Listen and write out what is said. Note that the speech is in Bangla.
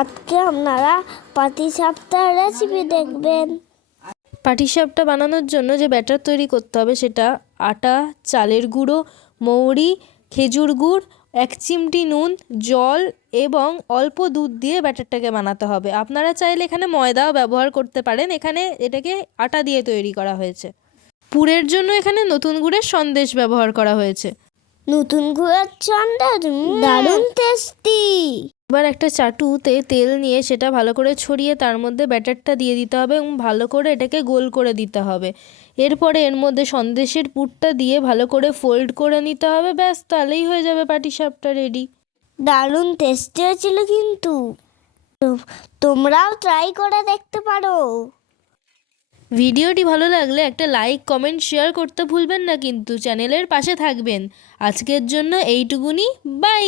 আজকে আপনারা পাটিসাপটার রেসিপি দেখবেন। পাটিসাপটা বানানোর জন্য যে ব্যাটার তৈরি করতে হবে সেটা আটা, চালের গুঁড়ো, মৌরি, খেজুর গুড়, 1 চিমটি নুন, জল এবং অল্প দুধ দিয়ে ব্যাটারটাকে বানাতে হবে। আপনারা চাইলে এখানে ময়দাও ব্যবহার করতে পারেন। এখানে এটাকে আটা দিয়ে তৈরি করা হয়েছে। পুরের জন্য এখানে নতুন গুড়ের সন্দেশ ব্যবহার করা হয়েছে। নতুন গুড়ের সন্দেশ দারুণ টেস্টি। এবার একটা চাটুতে তেল নিয়ে সেটা ভালো করে ছড়িয়ে তার মধ্যে ব্যাটারটা দিয়ে দিতে হবে এবং ভালো করে এটাকে গোল করে দিতে হবে। এরপরে এর মধ্যে সন্দেশের পুরটা দিয়ে ভালো করে ফোল্ড করে নিতে হবে। ব্যাস, তাহলেই হয়ে যাবে পাটিসাপটা রেডি। দারুণ টেস্টি হয়েছিল কিন্তু। তোমরাও ট্রাই করে দেখতে পারো। ভিডিওটি ভালো লাগলে একটা লাইক, কমেন্ট, শেয়ার করতে ভুলবেন না কিন্তু। চ্যানেলের পাশে থাকবেন। আজকের জন্য এইটুকুনি। বাই।